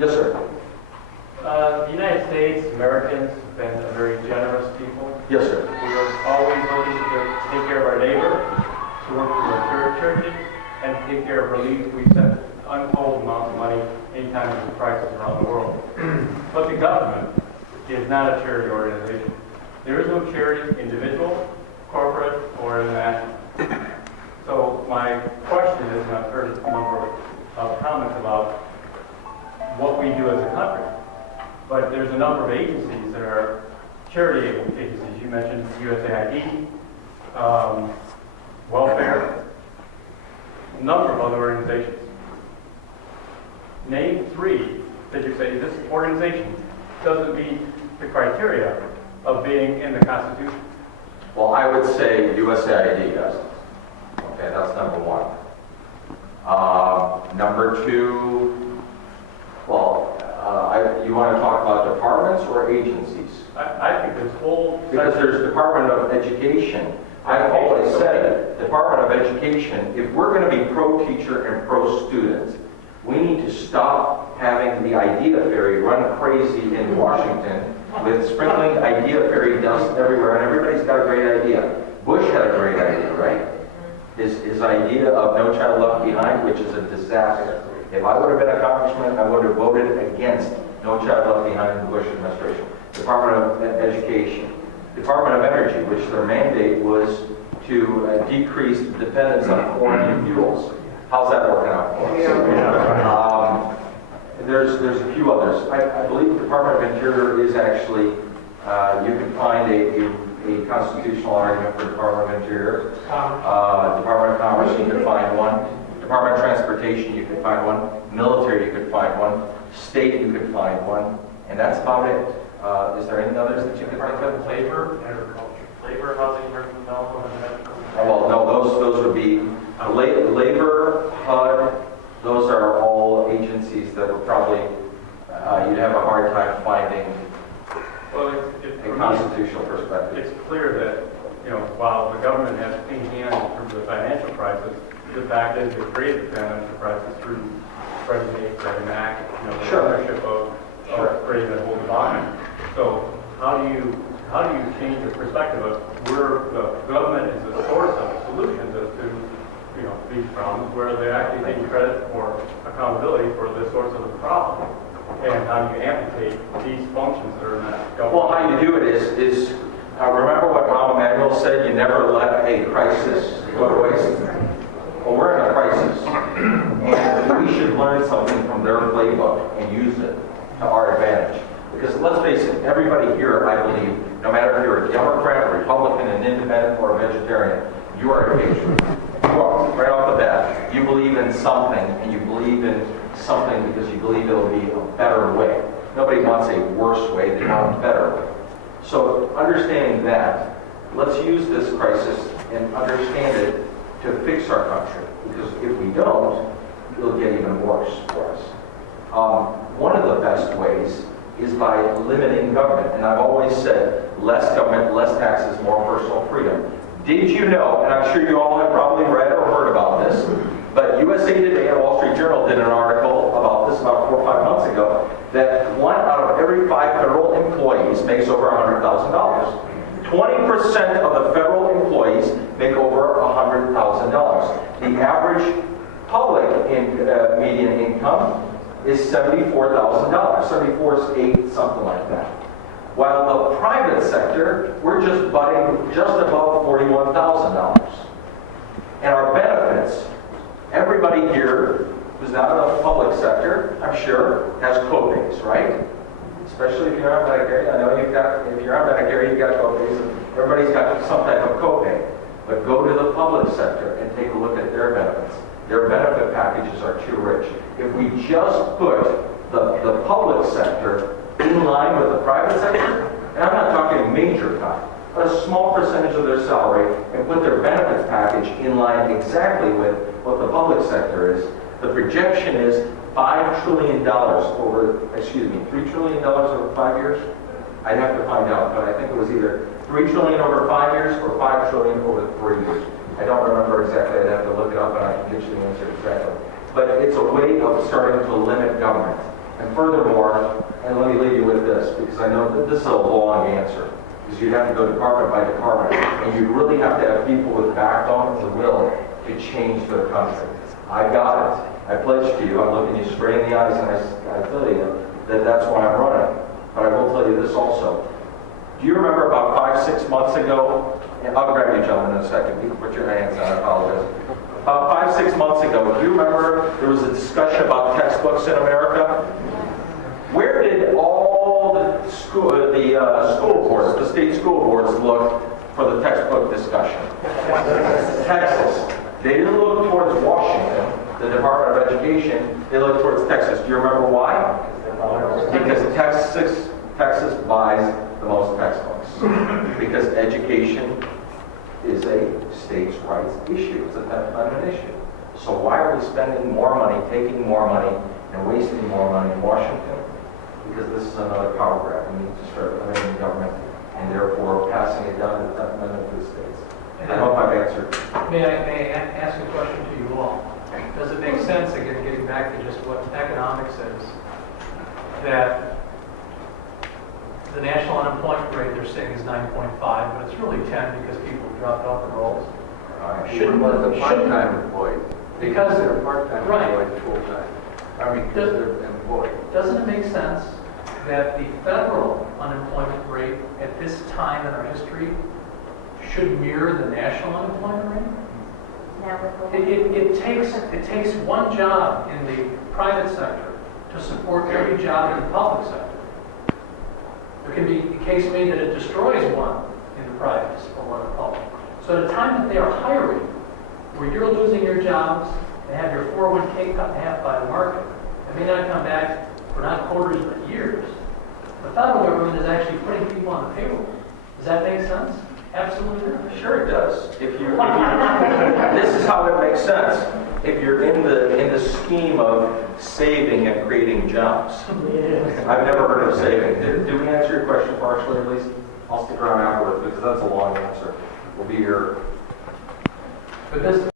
Yes, sir. The United States, Americans, have been a very generous people. Yes, sir. We are always looking to take care of our neighbor, to work through our churches, and to take care of relief. We've sent untold amounts of money anytime there's a crisis around the world. But the government is not a charity organization. There is no charity, individual, corporate, or international. So my question is, and I've heard a number of comments about what we do as a country. But there's a number of agencies that are charity agencies. You mentioned USAID, welfare, a number of other organizations. Name three that you say this organization doesn't meet the criteria of being in the Constitution. Well, I would say USAID doesn't. Okay, that's number one. Number two, well, you want to talk about departments or agencies? I think this whole... Because there's Department of Education. I've always said, Department of Education, if we're going to be pro-teacher and pro-student, we need to stop having the idea fairy run crazy in Washington with sprinkling idea fairy dust everywhere, and everybody's got a great idea. Bush had a great idea, right? His idea of No Child Left Behind, which is a disaster. If I would have been a congressman, I would have voted against No Child Left Behind in the Bush administration. Department of Education. Department of Energy, which their mandate was to decrease dependence on foreign fuels. How's that working out for us? There's a few others. I believe the Department of Interior is actually, you can find a constitutional argument for Department of Interior. Department of Commerce, you can find one. Department of Transportation, you can find one. Military, you can find one. State, you can find one. And that's about it. Is there any others that you can think of? Labor, agriculture. Labor, housing, urban development, and well, no, those would be Labor, HUD. Those are all agencies that would probably, you'd have a hard time finding a constitutional perspective. It's clear that, while the government has clean hands in terms of the financial crisis, the fact is they created the financial crisis through President Act, the ownership of creating that whole environment. So how do you change the perspective of where the government is the source of solutions as to these problems, where they're actually taking credit or accountability for the source of the problem, and how do you amputate these functions that are in that government? Well, how you do it is remember what Rahm Emanuel said: you never let a crisis go to waste. Well, we're in a crisis, and we should learn something from their playbook and use it to our advantage. Because let's face it, everybody here, I believe, no matter if you're a Democrat, a Republican, an independent, or a vegetarian, you are a patriot. You are, right off the bat. You believe in something, and you believe in something because you believe it'll be a better way. Nobody wants a worse way, they want a better way. So understanding that, let's use this crisis and understand it to fix our country. Because if we don't, it'll get even worse for us. One of the best ways is by limiting government. And I've always said, less government, less taxes, more personal freedom. Did you know, and I'm sure you all have probably read or heard about this, but USA Today and Wall Street Journal did an article about this about 4 or 5 months ago, that 1 out of every 5 federal employees makes over $100,000. 20% of the federal employees make over $100,000. The average public median income is $74,000. 74 is 8, something like that. While the private sector, we're just butting just above $41,000. And our benefits, everybody here who's not in the public sector, I'm sure, has co-pays, right? Especially if you're on Medicare. I know if you're on Medicare, you've got co-pays. Everybody's got some type of co-pay. But go to the public sector and take a look at their benefits. Their benefit packages are too rich. If we just put the public sector in line with the private sector, and I'm not talking major cut, but a small percentage of their salary, and put their benefits package in line exactly with what the public sector is, the projection is $5 trillion $3 trillion over 5 years? I'd have to find out, but I think it was either $3 trillion over 5 years or $5 trillion over 3 years. I don't remember exactly. I'd have to look it up, and I can get you the answer exactly. But it's a way of starting to limit government. And furthermore, and let me leave you with this, because I know that this is a long answer, because you'd have to go department by department, and you really have to have people with backbone and will to change their country. I got it. I pledge to you, I'm looking you straight in the eyes, and I tell you that that's why I'm running. But I will tell you this also. Do you remember about 5-6 months ago, and I'll grab you gentlemen in a second, you can put your hands on, I apologize. About 5-6 months ago, do you remember there was a discussion about textbooks in America? Where did all the school boards, the state school boards look for the textbook discussion? Texas. They didn't look towards Washington, the Department of Education, they looked towards Texas. Do you remember why? Because Texas buys the most textbooks. Because education is a states' rights issue. It's a 10th Amendment issue. So why are we spending more money, taking more money, and wasting more money in Washington? Because this is another power grab. We need to start limiting government and therefore passing it down to the 10th Amendment to the states. I hope I've answered. May I ask a question to you all? Does it make sense, again, getting back to just what economics is, that the national unemployment rate they're saying is 9.5, but it's really 10 because people dropped off the rolls? Shouldn't was a part-time employee. Because they're part-time employed full-time. I mean, because they're employed. Doesn't it make sense that the federal unemployment rate at this time in our history should mirror the national unemployment rate? It takes one job in the private sector to support every job in the public sector. There can be a case made that it destroys one in the private to support one in the public. So at a time that they are hiring, where you're losing your jobs and have your 401k cut in half by the market, it may not come back for not quarters but years. The federal government is actually putting people on the payroll. Does that make sense? Absolutely not. Sure it does. If you this is how it makes sense. If you're in the scheme of saving and creating jobs. I've never heard of saving. Did we answer your question partially at least? I'll stick around afterwards because that's a long answer. We'll be here. But this